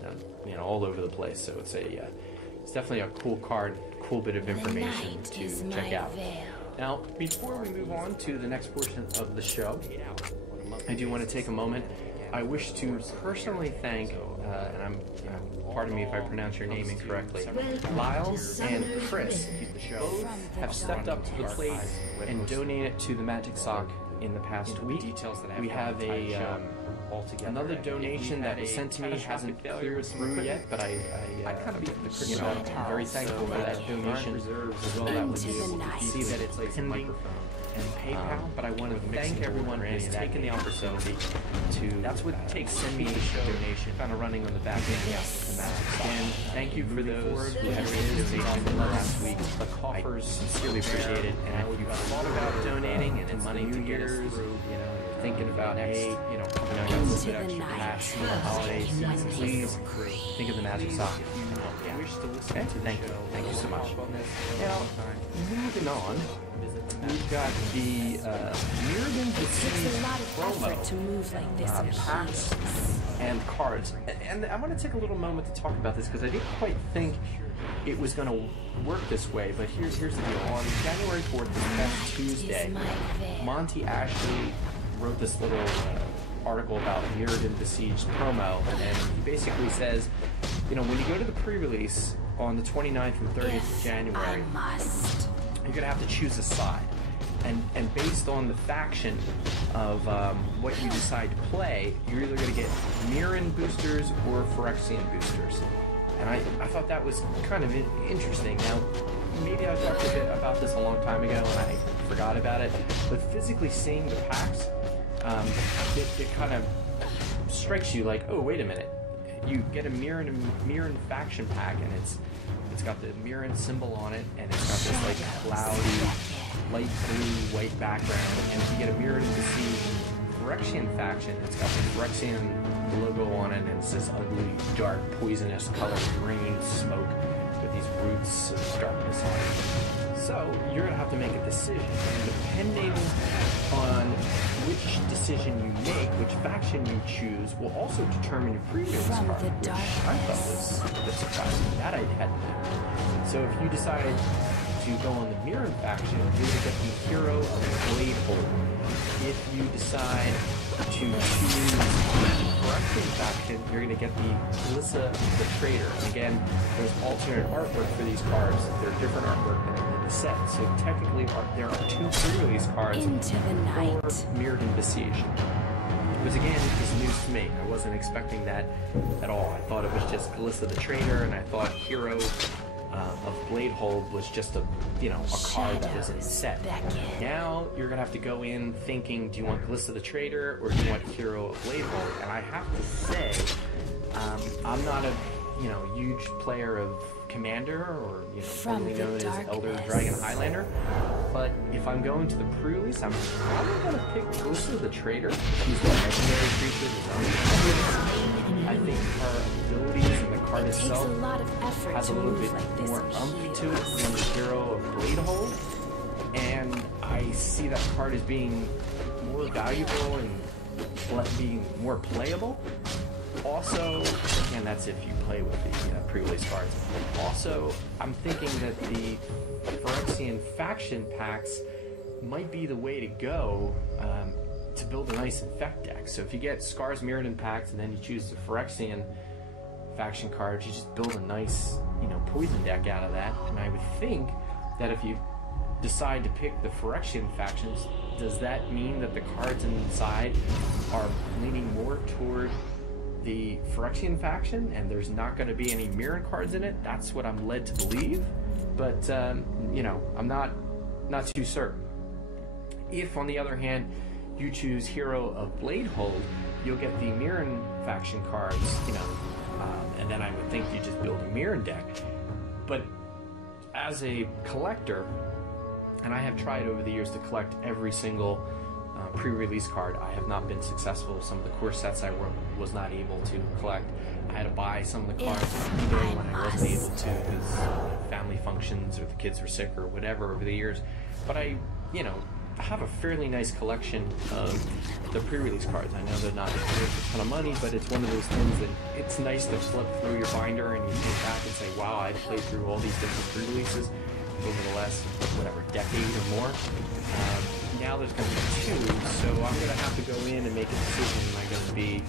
stars, you know, all over the place. So it's definitely a cool card, cool bit of information to check out. Now, before we move on to the next portion of the show, I do want to take a moment. I wish to personally thank, and pardon me if I pronounce your name incorrectly, Lyle and Chris both have stepped up to the plate and donated to the Magic Sock in the past week. We have another donation that was sent to me hasn't cleared through yet, but I'm very thankful for that donation as well. That was able to see that it's pending and PayPal, but I want to thank everyone who's taken the opportunity to send me the donation, kind of running on the back end. And thank you for those who have raised donations last week. The coffers sincerely appreciate it. And if you've thought about donating and it's money to get us through, thinking about, hey, I got a little bit extra cash for the holiday season, please think of the Magic Sock. Wish to listen to thank you so much. Now, moving on, we've got the Mirrodin besieged promo, packs and cards, and I want to take a little moment to talk about this because I didn't quite think it was going to work this way. But here's the deal: on January 4th, this past Tuesday, Monty Ashley wrote this little article about Mirrodin besieged promo, and he basically says, when you go to the pre-release on the 29th and 30th of January, you're going to have to choose a side. And based on the faction of what you decide to play, you're either going to get Mirrodin boosters or Phyrexian boosters. And I thought that was kind of interesting. Now, maybe I talked a bit about this a long time ago and I forgot about it, but physically seeing the packs, it kind of strikes you like, oh, wait a minute. You get a Mirrodin faction pack, and it's got the Mirrodin symbol on it, and it's got this like cloudy, light blue, white background. And if you get a Mirrodin besieged Phyrexian faction, it's got the Phyrexian logo on it, and it's this ugly, dark, poisonous color, green smoke with these roots of darkness on it. So you're gonna have to make a decision, and depending on which decision you make, which faction you choose, will also determine your pre-release card, which I thought was a bit surprising. That I hadn't known. So if you decide to go on the Mirrodin faction, you're going to get the Hero of Bladehold. If you decide to choose the Phyrexian faction, you're going to get the Glissa the Traitor. And again, there's alternate artwork for these cards. They're different artwork than in the set. So technically, there are two pre-release cards for Mirrodin besieged. Which again is news to me. I wasn't expecting that at all. I thought it was just Glissa the Traitor, and I thought Hero of Bladehold was just a card that was in the set. Now you're gonna have to go in thinking, do you want Glissa the Traitor or do you want Hero of Bladehold? And I have to say, I'm not a huge player of Commander or formerly known as Elder Dragon Highlander, but if I'm going to the pre-release, I'm probably gonna pick Glissa the Traitor. She's a legendary creature with I think her abilities and the card itself has a little bit more umph to it than the Hero of Bladehold, and I see that card as being more valuable and being more playable. Also, again, that's if you play with the pre-release cards. Also, I'm thinking that the Phyrexian faction packs might be the way to go to build a nice Infect deck. So if you get Scar's Mirrodin packs and then you choose the Phyrexian faction cards, you just build a nice, poison deck out of that. And I would think that if you decide to pick the Phyrexian factions, does that mean that the cards inside are leaning more toward the Phyrexian faction and there's not going to be any Mirrodin cards in it? That's what I'm led to believe, but I'm not too certain. If on the other hand you choose Hero of Bladehold, you'll get the Mirrodin faction cards, and then I would think you just build a Mirrodin deck. But as a collector, and I have tried over the years to collect every single pre-release card, I have not been successful. Some of the core sets I was not able to collect. I had to buy some of the cards on eBay when I wasn't able to because family functions or the kids were sick or whatever over the years. But I have a fairly nice collection of the pre-release cards. I know they're not worth a ton of money, but it's one of those things that it's nice to flip through your binder and you think back and say, wow, I've played through all these different pre-releases over the last, whatever, decade or more. Now there's going to be 2, so I'm going to have to go in and make a decision. Am I going to be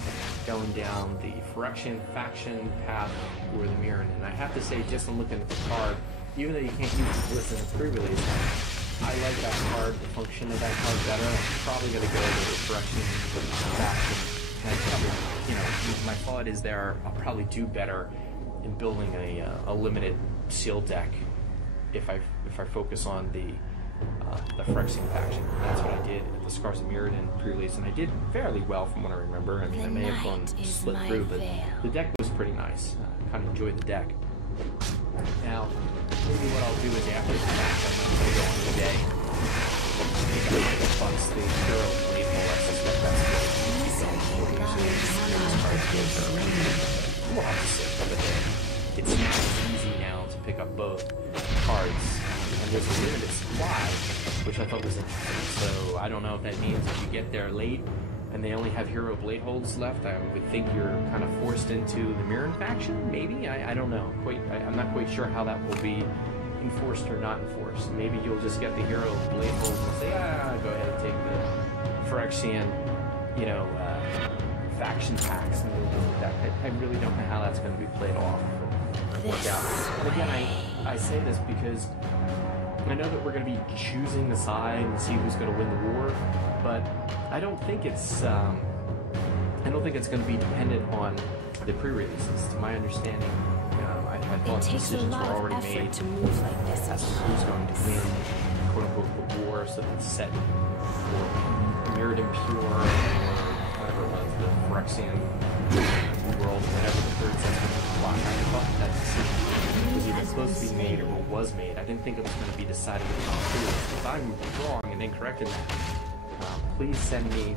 going down the Phyrexian faction path or the Mirrodin? And I have to say, just in looking at the card, even though you can't use the list in the pre-release, I like that card, the function of that card better. I'm probably going to go to the Phyrexian faction. And I probably, my thought is I'll probably do better in building a limited sealed deck if I focus on the Phyrexian faction. That's what I did at the Scars of Mirrodin pre-release, and I did fairly well from what I remember. I mean, I may have gone split through, but the deck was pretty nice. I kind of enjoyed the deck. Now, maybe what I'll do is after the match, I'm going to go on eBay. Take out the bucks, the hero blade hole. I suspect that's good. We'll have to see. But it's not easy now to pick up both cards. And there's a limited supply, which I thought was interesting. So I don't know if that means if you get there late and they only have hero blade holds left, I would think you're kind of forced into the Mirrodin faction, maybe? I don't know. I'm not quite sure how that will be enforced or not enforced. Maybe you'll just get the hero blade holds and say, go ahead and take the Phyrexian, faction packs and we'll do that. I really don't know how that's going to be played off or work out. And again, I say this because I know that we're going to be choosing the side and see who's going to win the war, but I don't think it's going to be dependent on the pre-releases. To my understanding, I thought decisions were already made as to who's going to win, quote unquote, the war, so it's set for Mirrodin Pure or whatever it was, the Phyrexian world, whatever the third section block. I thought that decision was either close to being made or was made. I didn't think it was going to be decided with the pre-release. If I'm wrong and incorrect in that, please send me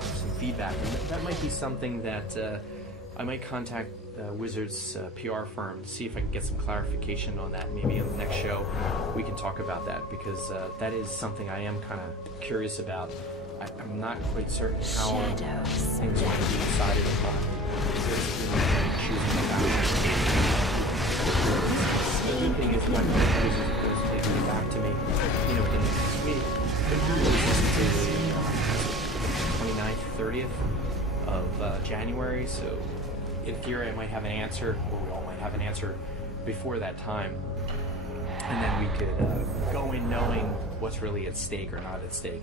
some feedback. And that might be something that I might contact Wizards PR firm to see if I can get some clarification on that. Maybe on the next show we can talk about that, because that is something I am kind of curious about. I'm not quite certain how things are going to be decided upon. The good thing is when Wizards goes to get back to me, within the next week. The release is the 29th, 30th of January, so in theory I might have an answer, or we all might have an answer before that time, and then we could go in knowing what's really at stake or not at stake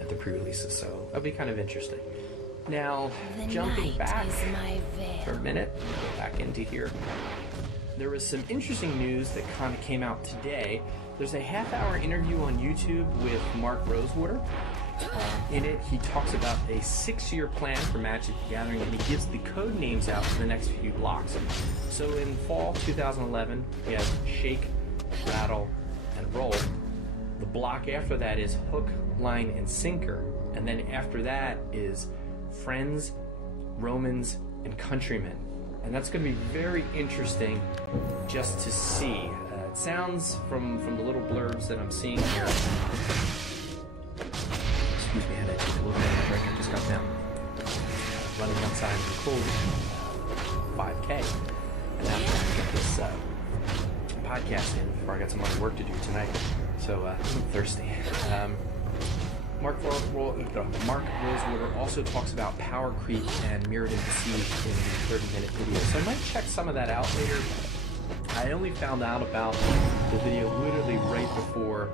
at the pre-releases, so that'll be kind of interesting. Now, jumping back for a minute, go back into here, there was some interesting news that kind of came out today. There's a half-hour interview on YouTube with Mark Rosewater. In it, he talks about a 6-year plan for Magic the Gathering, and he gives the code names out for the next few blocks. So in fall 2011, we have Shake, Rattle, and Roll. The block after that is Hook, Line, and Sinker. And then after that is Friends, Romans, and Countrymen. And that's going to be very interesting just to see. It sounds from the little blurbs that I'm seeing here. Excuse me, I had to take a little bit of a break. I just got down. Running outside in the cold 5K. And now I'm trying to get this podcast in before I got some other work to do tonight. So I'm thirsty. Mark Rosewater also talks about power creep and Mirrodin besieged in the 30-minute video. So I might check some of that out later. I only found out about the video literally right before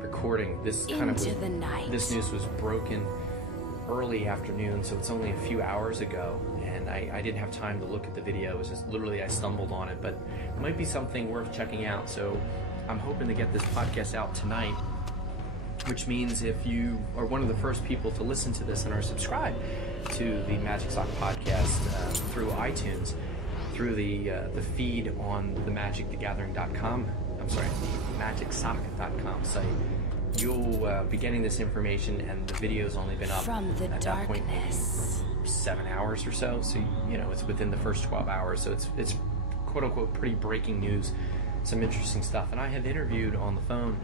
recording. This news was broken early afternoon, so it's only a few hours ago, and I didn't have time to look at the video. It was just literally I stumbled on it, but it might be something worth checking out. So I'm hoping to get this podcast out tonight, which means if you are one of the first people to listen to this and are subscribed to the Magic Sock podcast through iTunes, through the feed on the magicthegathering.com, the magicsock.com site, you'll be getting this information, and the video's only been up at that point maybe 7 hours or so. So it's within the first 12 hours. So it's quote unquote pretty breaking news, some interesting stuff. And I have interviewed on the phone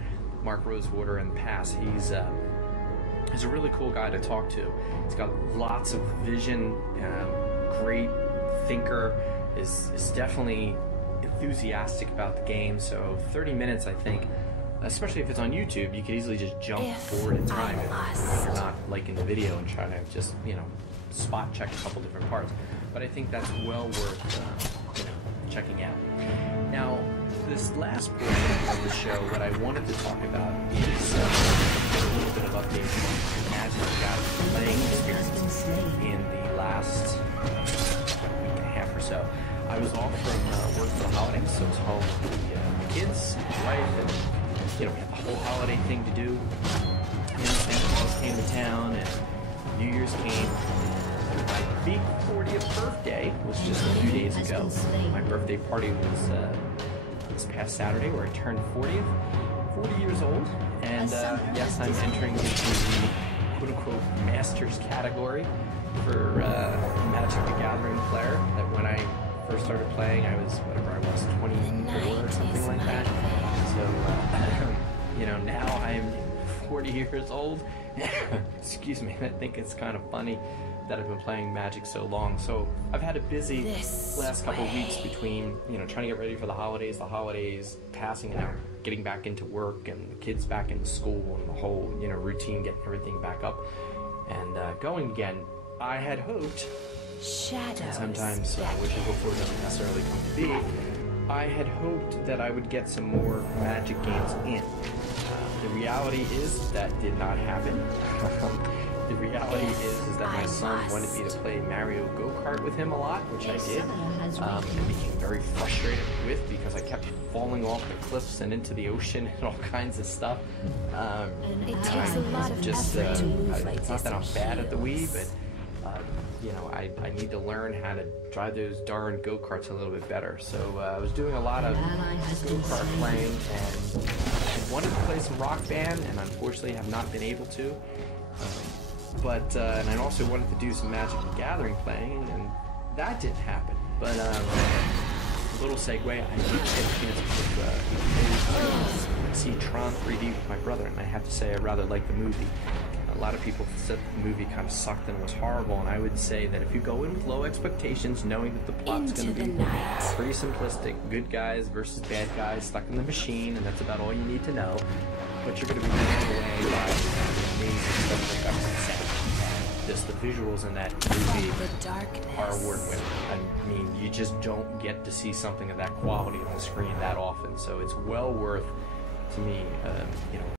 Mark Rosewater in the past. He's a really cool guy to talk to. He's got lots of vision, great thinker, is definitely enthusiastic about the game. So 30 minutes, I think, especially if it's on YouTube, you could easily just jump forward in time if you're not liking the video and trying to just, you know, spot check a couple different parts. But I think that's well worth, you know, checking out. Now, this last portion of the show, what I wanted to talk about is a little bit of updates on Magic the Gathering playing experience in the last week and a half or so. I was off from work for the holidays, so I was home with the kids, my wife, and you know, we had the whole holiday thing to do. You know, Santa Claus came to town, and New Year's came. My big 40th birthday was just a few days ago. My birthday party was this past Saturday, where I turned 40 years old. And yes, I'm entering into the quote-unquote Masters category for Magic the Gathering player. That when I first started playing, I was, whatever I was, 24 or something like that. So, you know, now I'm 40 years old. Excuse me, I think it's kind of funny that I've been playing Magic so long. So I've had a busy last couple of weeks between, you know, trying to get ready for the holidays, passing it out, getting back into work, and the kids back into school, and the whole, you know, routine, getting everything back up and going again. I had hoped, sometimes wishes before doesn't necessarily come to be, I had hoped that I would get some more Magic games in. The reality is that did not happen. The reality is that my son wanted me to play Mario Go-Kart with him a lot, which I did, and became very frustrated with because I kept falling off the cliffs and into the ocean and all kinds of stuff. It takes a lot of just, effort to move like it's not this that I'm to bad at the Wii, heroes. but you know, I need to learn how to drive those darn go-karts a little bit better. So I was doing a lot of go-kart playing, and I wanted to play some Rock Band, and unfortunately have not been able to. And I also wanted to do some Magic the Gathering playing, and that didn't happen. But a little segue, I did get a chance to see Tron 3D with my brother, and I have to say I rather liked the movie. A lot of people said the movie kind of sucked and was horrible, and I would say that if you go in with low expectations, knowing that the plot's going to be pretty simplistic, good guys versus bad guys stuck in the machine, and that's about all you need to know, but you're going to be blown away by the amazing special effects and sound. Just the visuals in that movie are award-winning. I mean, you just don't get to see something of that quality on the screen that often, so it's well worth, to me, you know,